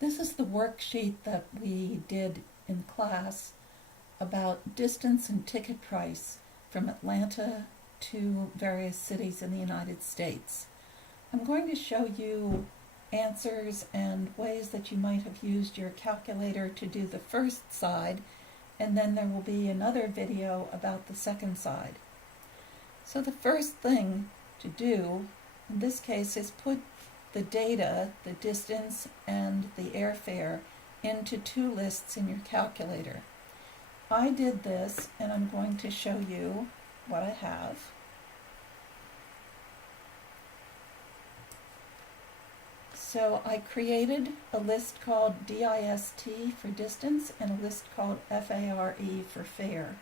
This is the worksheet that we did in class about distance and ticket price from Atlanta to various cities in the United States. I'm going to show you answers and ways that you might have used your calculator to do the first side, and then there will be another video about the second side. So the first thing to do in this case is put the data, the distance and the airfare, into two lists in your calculator. I did this, and I'm going to show you what I have. So I created a list called DIST for distance and a list called FARE for fare.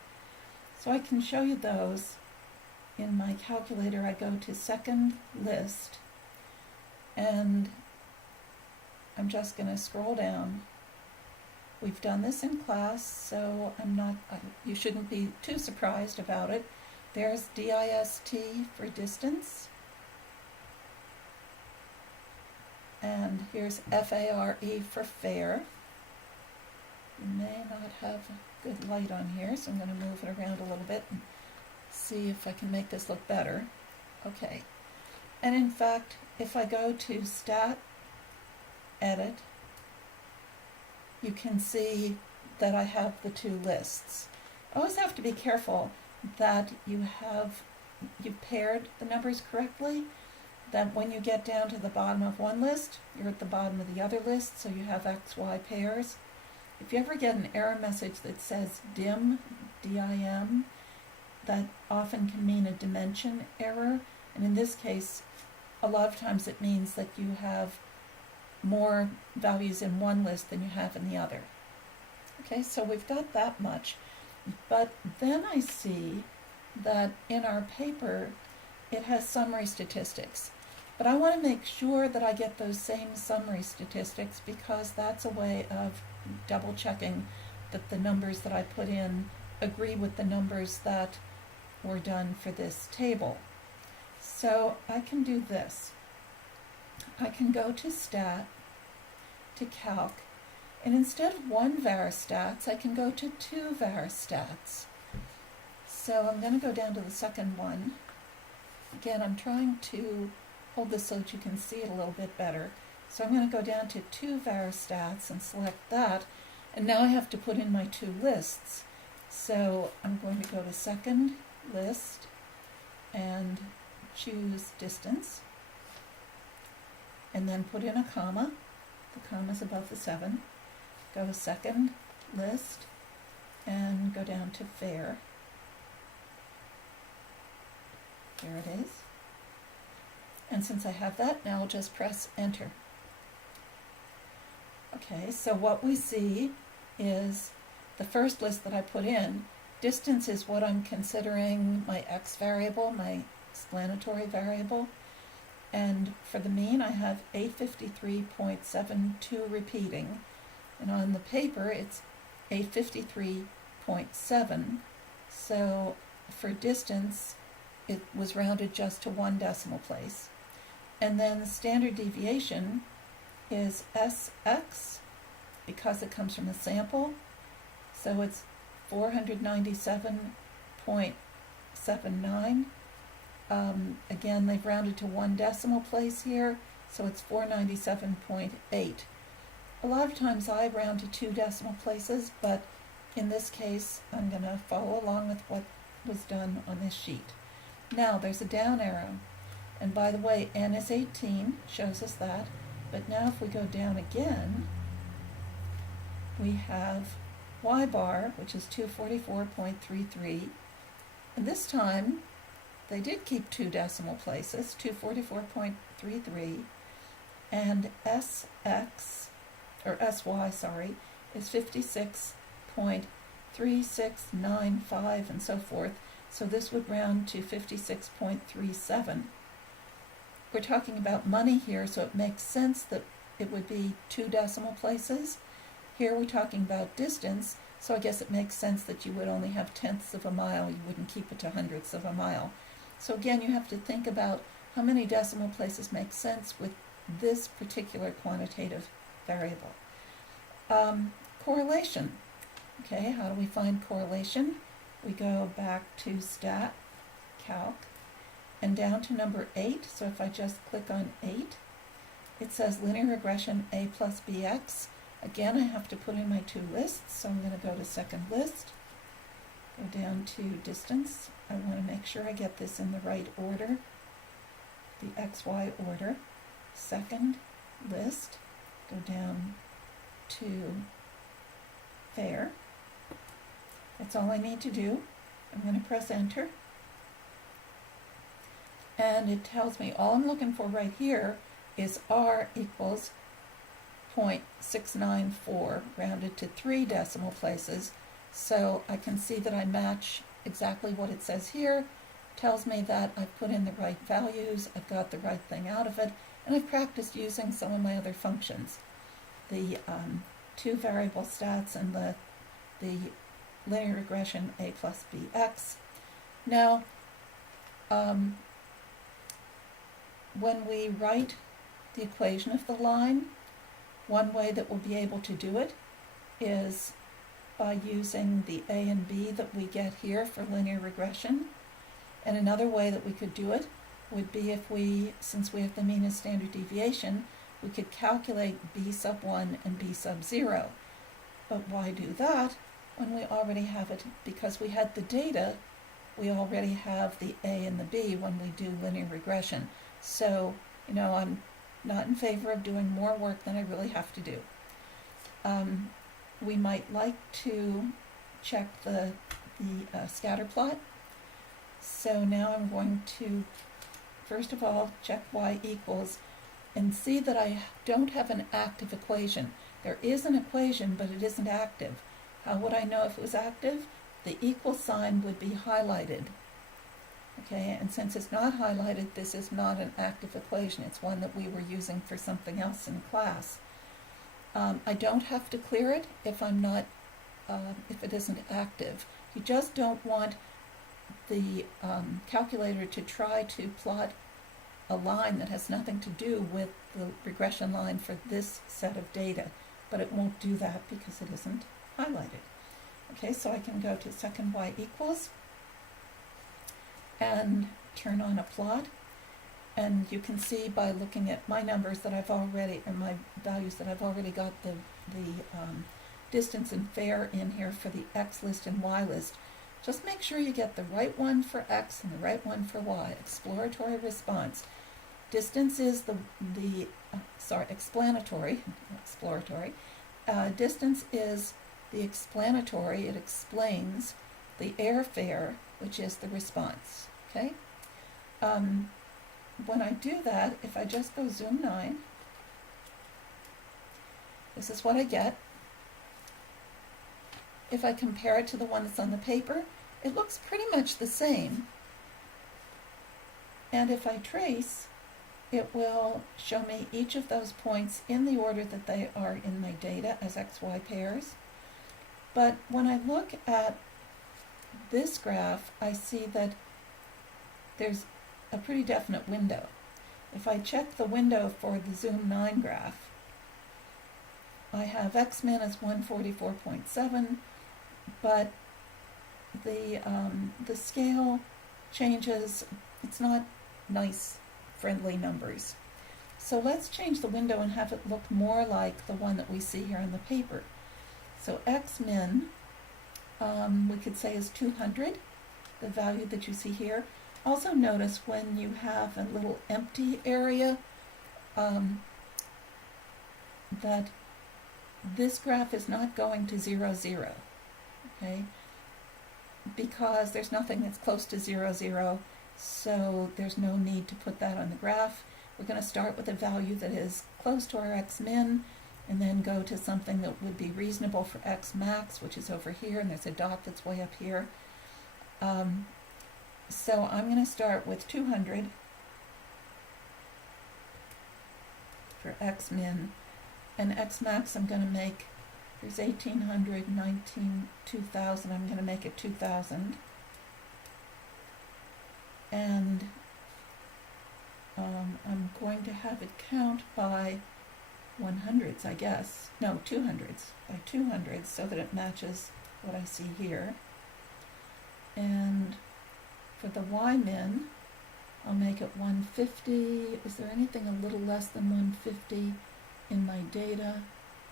So I can show you those. In my calculator, I go to second list, and I'm just going to scroll down. We've done this in class, so you shouldn't be too surprised about it. There's DIST for distance, and here's FARE for fare. You may not have a good light on here, so I'm going to move it around a little bit and see if I can make this look better. Okay, and in fact, if I go to Stat, Edit, you can see that I have the two lists. I always have to be careful that you've paired the numbers correctly, that when you get down to the bottom of one list, you're at the bottom of the other list, so you have XY pairs. If you ever get an error message that says DIM, D-I-M, that often can mean a dimension error, and in this case, a lot of times it means that you have more values in one list than you have in the other. Okay, so we've got that much, but then I see that in our paper it has summary statistics. But I want to make sure that I get those same summary statistics, because that's a way of double checking that the numbers that I put in agree with the numbers that were done for this table. So I can do this. I can go to Stat, to Calc, and instead of one var stats, I can go to two var stats. So I'm going to go down to the second one. Again, I'm trying to hold this so that you can see it a little bit better. So I'm going to go down to two var stats and select that, and now I have to put in my two lists. So I'm going to go to second list and choose distance, and then put in a comma. The comma's above the 7. Go to second list and go down to fare. There it is. And since I have that, now I'll just press enter. Okay, so what we see is the first list that I put in. Distance is what I'm considering my x variable, my explanatory variable. And for the mean, I have 853.72 repeating. And on the paper, it's 853.7. So for distance, it was rounded just to one decimal place. And then the standard deviation is SX, because it comes from the sample. So it's 497.79. Again, they've rounded to one decimal place here, so it's 497.8. A lot of times I round to two decimal places, but in this case, I'm going to follow along with what was done on this sheet. Now, there's a down arrow, and by the way, n is 18, shows us that, but now if we go down again, we have y bar, which is 244.33, and this time, they did keep two decimal places, 244.33, and SX, or SY, sorry, is 56.3695 and so forth, so this would round to 56.37. We're talking about money here, so it makes sense that it would be two decimal places. Here we're talking about distance, so I guess it makes sense that you would only have tenths of a mile, you wouldn't keep it to hundredths of a mile. So again, you have to think about how many decimal places make sense with this particular quantitative variable. Correlation. Okay, how do we find correlation? We go back to Stat, Calc, and down to number 8. So if I just click on 8, it says linear regression A plus BX. Again, I have to put in my two lists, so I'm going to go to second list, go down to distance. I want to make sure I get this in the right order, the XY order. Second list, go down to fair. That's all I need to do. I'm going to press enter. And it tells me all I'm looking for right here is R equals 0.694 rounded to 3 decimal places. So I can see that I match exactly what it says here. Tells me that I've put in the right values, I've got the right thing out of it, and I've practiced using some of my other functions. The two variable stats and the linear regression A plus BX. Now, when we write the equation of the line, one way that we'll be able to do it is by using the A and B that we get here for linear regression. And another way that we could do it would be if we, since we have the mean and standard deviation, we could calculate B sub 1 and B sub 0. But why do that when we already have it? Because we had the data, we already have the A and the B when we do linear regression. So, I'm not in favor of doing more work than I really have to do. We might like to check the scatter plot. So now I'm going to, first of all, check y equals and see that I don't have an active equation. There is an equation, but it isn't active. How would I know if it was active? The equal sign would be highlighted. Okay, and since it's not highlighted, this is not an active equation. It's one that we were using for something else in class. I don't have to clear it if if it isn't active. You just don't want the calculator to try to plot a line that has nothing to do with the regression line for this set of data, but it won't do that because it isn't highlighted. Okay, so I can go to second y equals and turn on a plot, and you can see by looking at my numbers that I've already, or my values that I've already got the distance and fair in here for the X list and Y list. Just make sure you get the right one for X and the right one for Y. Exploratory response. Distance is explanatory, exploratory. Distance is the explanatory, it explains the airfare, which is the response, okay? When I do that, if I just go zoom 9, this is what I get. If I compare it to the one that's on the paper, it looks pretty much the same. And if I trace, it will show me each of those points in the order that they are in my data as XY pairs. But when I look at this graph, I see that there's a pretty definite window. If I check the window for the zoom 9 graph, I have X-min as 144.7, but the scale changes. It's not nice, friendly numbers. So let's change the window and have it look more like the one that we see here on the paper. So X-min, we could say is 200, the value that you see here. Also notice when you have a little empty area, that this graph is not going to 0, 0, okay? Because there's nothing that's close to 0, 0, so there's no need to put that on the graph. We're going to start with a value that is close to our X-min, and then go to something that would be reasonable for X-max, which is over here, and there's a dot that's way up here. So I'm going to start with 200 for X-min, and X-max I'm going to make, there's 1800, 2000, I'm going to make it 2000. And I'm going to have it count by 100s, I guess. No, 200s, by 200s, so that it matches what I see here. And for the y-min, I'll make it 150. Is there anything a little less than 150 in my data?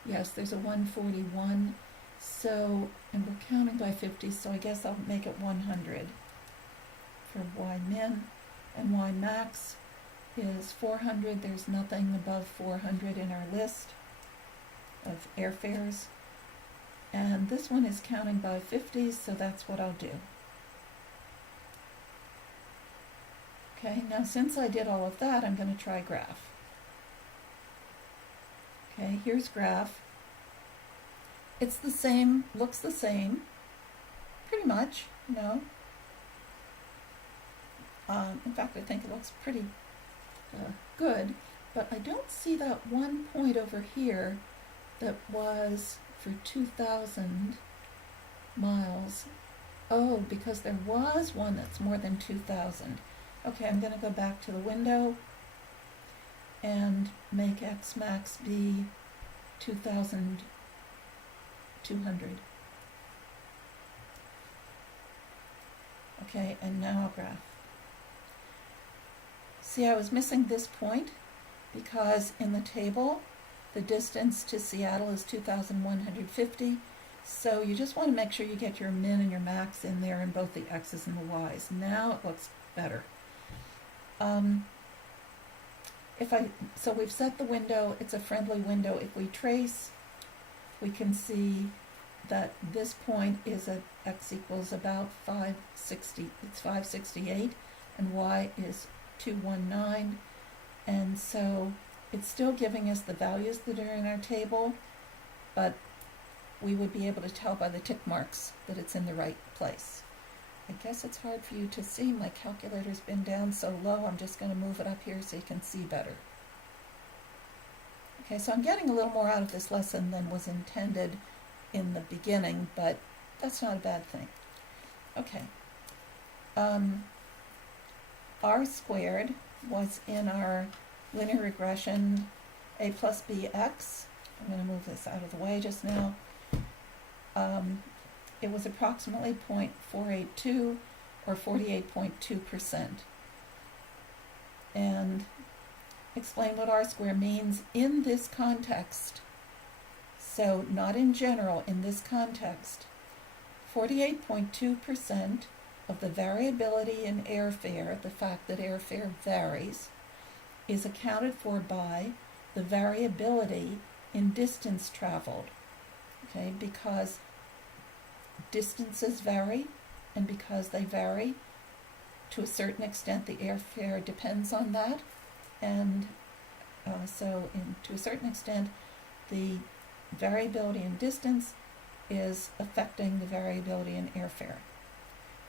Yes, there's a 141. So, and we're counting by 50, so I guess I'll make it 100 for y-min. And y-max is 400. There's nothing above 400 in our list of airfares. And this one is counting by 50, so that's what I'll do. Okay, now since I did all of that, I'm going to try graph. Okay, here's graph. It's the same, looks the same, pretty much, you know. In fact, I think it looks pretty good, but I don't see that one point over here that was for 2,000 miles. Oh, because there was one that's more than 2,000. Okay, I'm going to go back to the window and make X max be 2,200. Okay, and now I'll graph. See, I was missing this point because in the table, the distance to Seattle is 2,150. So you just want to make sure you get your min and your max in there in both the X's and the Y's. Now it looks better. So we've set the window, it's a friendly window. If we trace, we can see that this point is at X equals about 560, it's 568, and Y is 219, and so it's still giving us the values that are in our table, but we would be able to tell by the tick marks that it's in the right place. I guess it's hard for you to see. My calculator's been down so low, I'm just going to move it up here so you can see better. Okay, so I'm getting a little more out of this lesson than was intended in the beginning, but that's not a bad thing. Okay. R squared was in our linear regression a plus bx. I'm going to move this out of the way just now. It was approximately 0.482 or 48.2%. And explain what R squared means in this context. So not in general, in this context. 48.2% of the variability in airfare, the fact that airfare varies, is accounted for by the variability in distance traveled. Okay, because distances vary, and because they vary, to a certain extent the airfare depends on that, and to a certain extent the variability in distance is affecting the variability in airfare.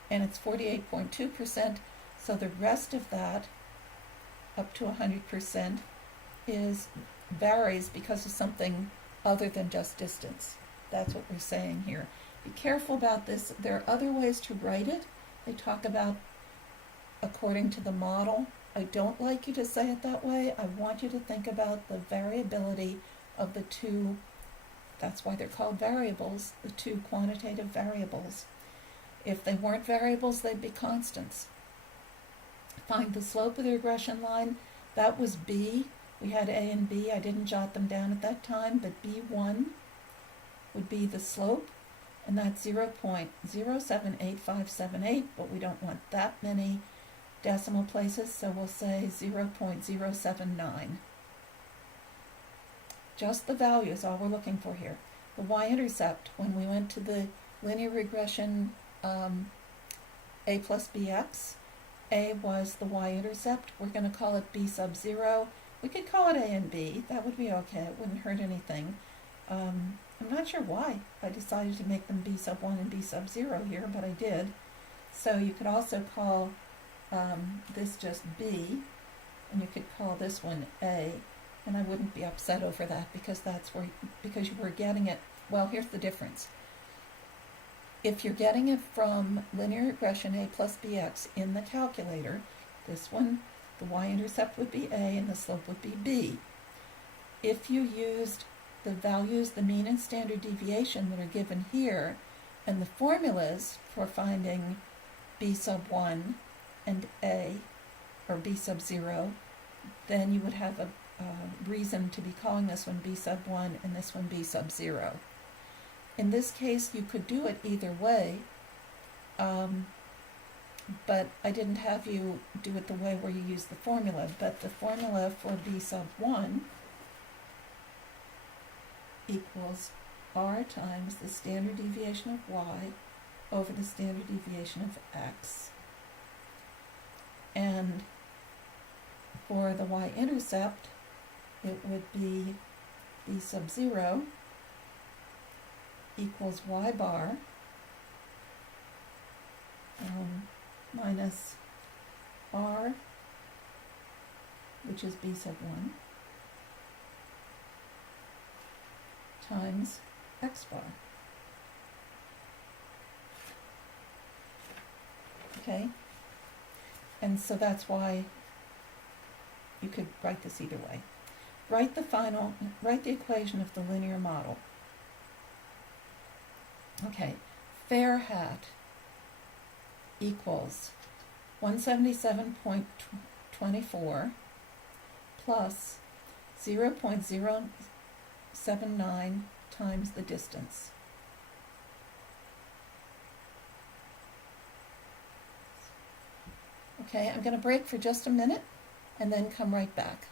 And it's 48.2%, so the rest of that, up to 100%, varies because of something other than just distance. That's what we're saying here. Be careful about this. There are other ways to write it. They talk about according to the model. I don't like you to say it that way. I want you to think about the variability of the two, that's why they're called variables, the two quantitative variables. If they weren't variables, they'd be constants. Find the slope of the regression line. That was B. We had A and B. I didn't jot them down at that time, but B1 would be the slope, and that's 0.078578, but we don't want that many decimal places, so we'll say 0.079. Just the value is all we're looking for here. The y-intercept, when we went to the linear regression a plus bx, a was the y-intercept. We're going to call it b sub 0. We could call it a and b. That would be okay. It wouldn't hurt anything. I'm not sure why I decided to make them b sub 1 and b sub 0 here, but I did. So you could also call this just b, and you could call this one a, and I wouldn't be upset over that because because you were getting it. Well, here's the difference. If you're getting it from linear regression a plus bx in the calculator, this one, the y-intercept would be a and the slope would be b. if you used the values, the mean and standard deviation that are given here, and the formulas for finding b sub 1 and a, or b sub 0, then you would have a reason to be calling this one b sub 1 and this one b sub 0. In this case, you could do it either way, but I didn't have you do it the way where you use the formula, but the formula for b sub 1 equals r times the standard deviation of y over the standard deviation of x. And for the y-intercept, it would be b sub 0 equals y bar minus r, which is b sub 1, times x bar. Okay? And so that's why you could write this either way. Write the equation of the linear model. Okay, fair hat equals 177.24 plus 0.079 times the distance. Okay, I'm going to break for just a minute and then come right back.